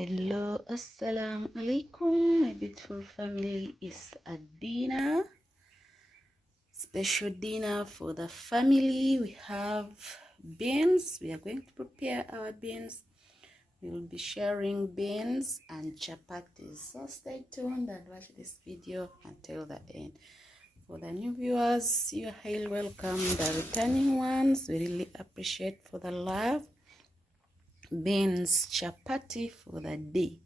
Hello, assalamu alaikum, my beautiful family. It's a dinner, special dinner for the family. We have beans. We are going to prepare our beans. We will be sharing beans and chapatis. So stay tuned and watch this video until the end. For the new viewers, you're highly welcome. The returning ones, we really appreciate for the love. Beans chapati for the day.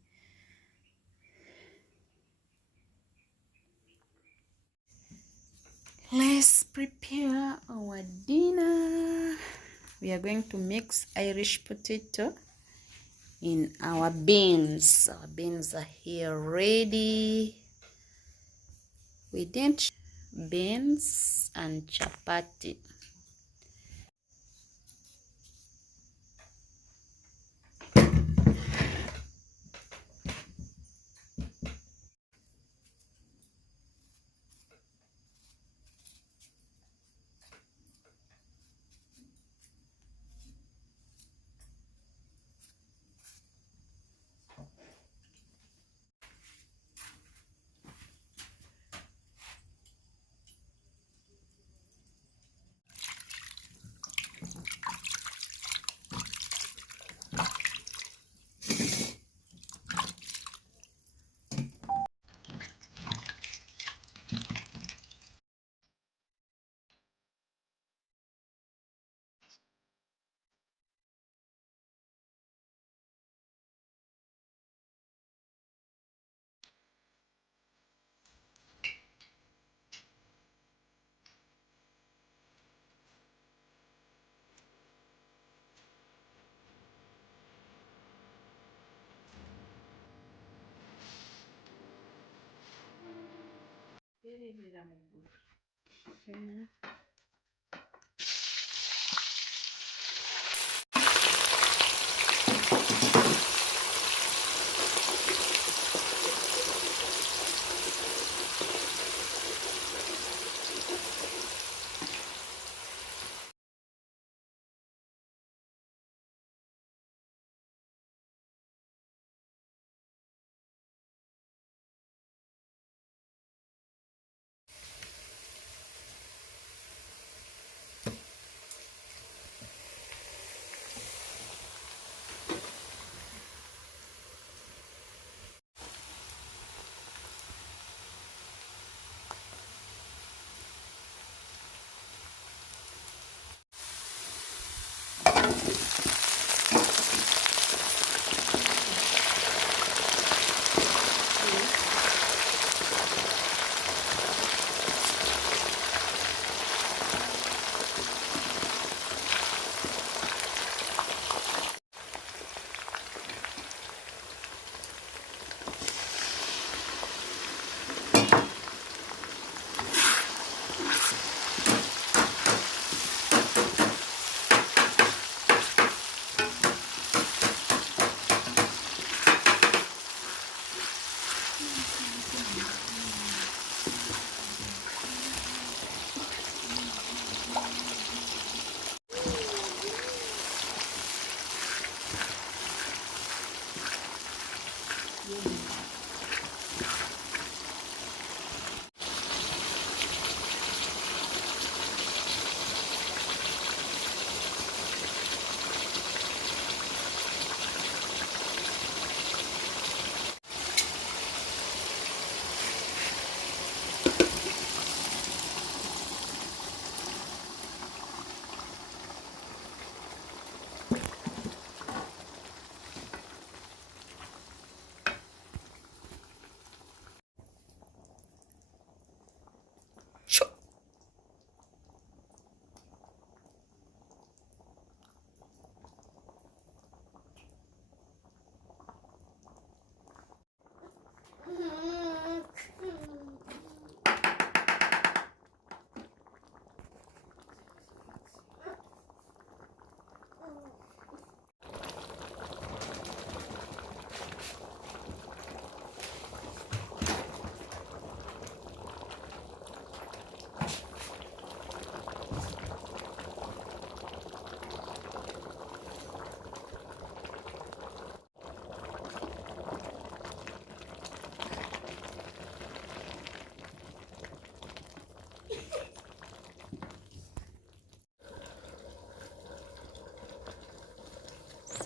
Let's prepare our dinner. We are going to mix Irish potato in our beans. Our beans are here ready. We didn't beans and chapati.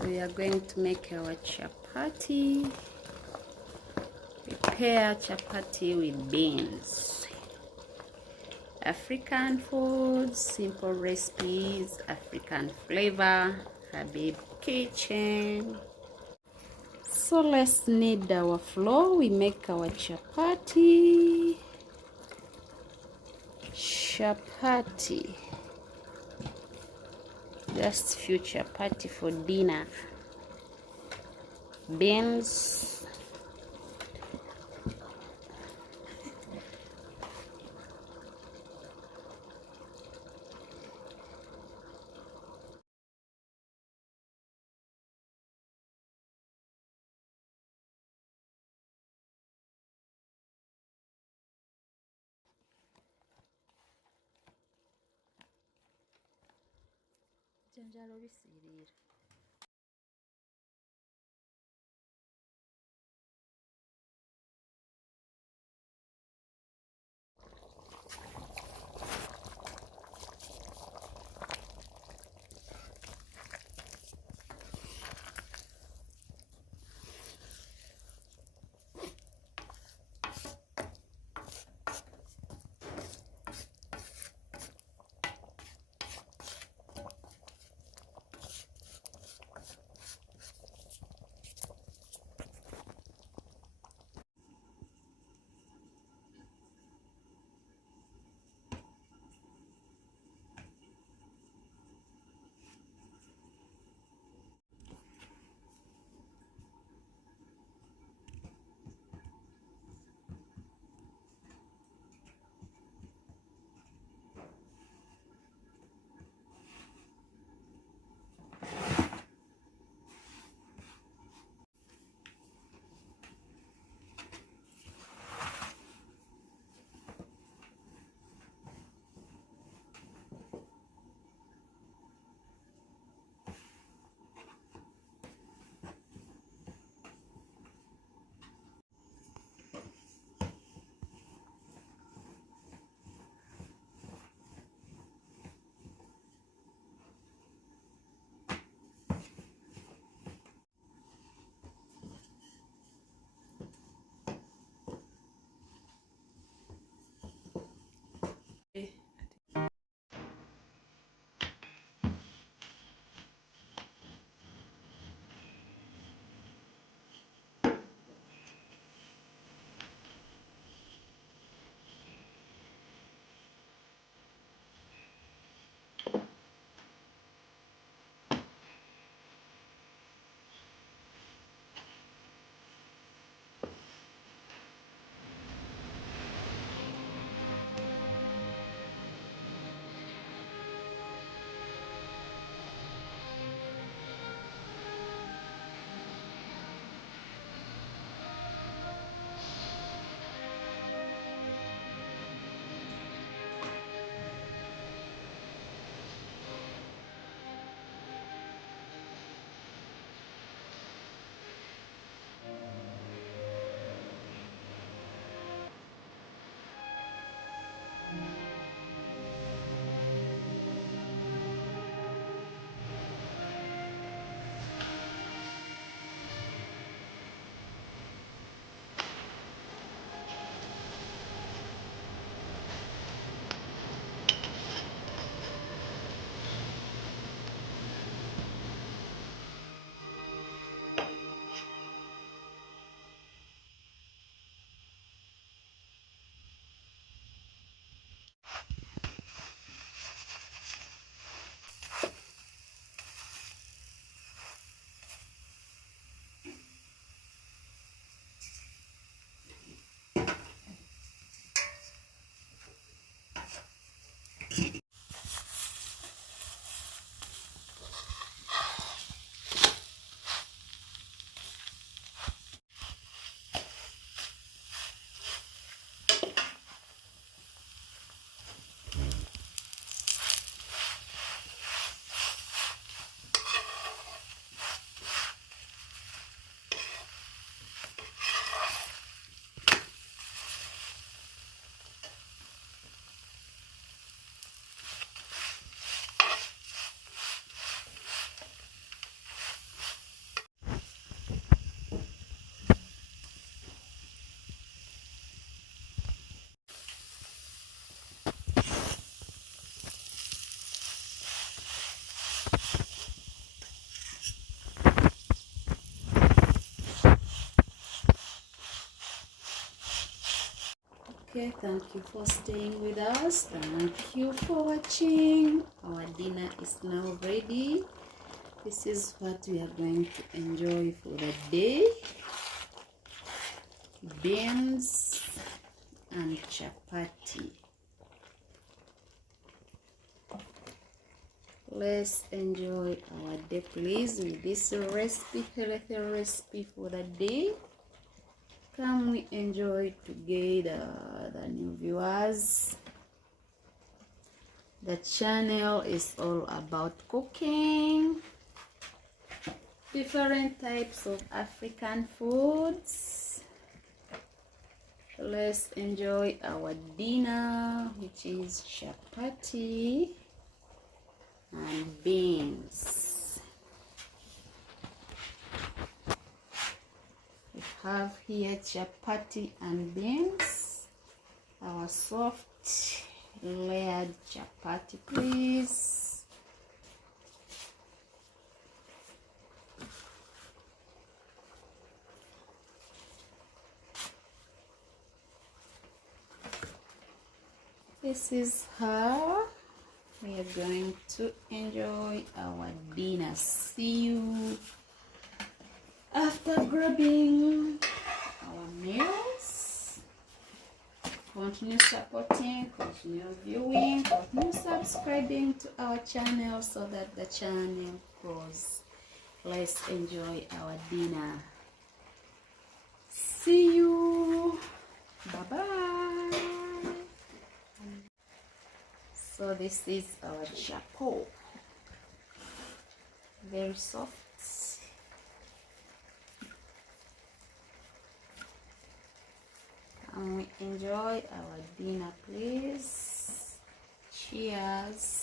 we are going to make our chapati. Prepare chapati with beans. African foods, simple recipes, African flavor, Habib Kitchen. So let's knead our flour. We make our chapati. Just few chapati for dinner. Beans. Janjalo bisirira. Okay, thank you for staying with us. Thank you for watching. Our dinner is now ready. This is what we are going to enjoy for the day. Beans and chapati. Let's enjoy our day, please, with this recipe, healthy recipe for the day. Come we enjoy together, the new viewers. The channel is all about cooking, different types of African foods. Let's enjoy our dinner, which is chapati and beans. We have here chapati and beans. Our soft layered chapati, please. This is how we are going to enjoy our dinner. See you after grabbing our meals. Continue supporting, continue viewing, continue subscribing to our channel so that the channel grows. Let's enjoy our dinner. See you. Bye-bye. So this is our chapo. Very soft. And we enjoy our dinner, please. Cheers.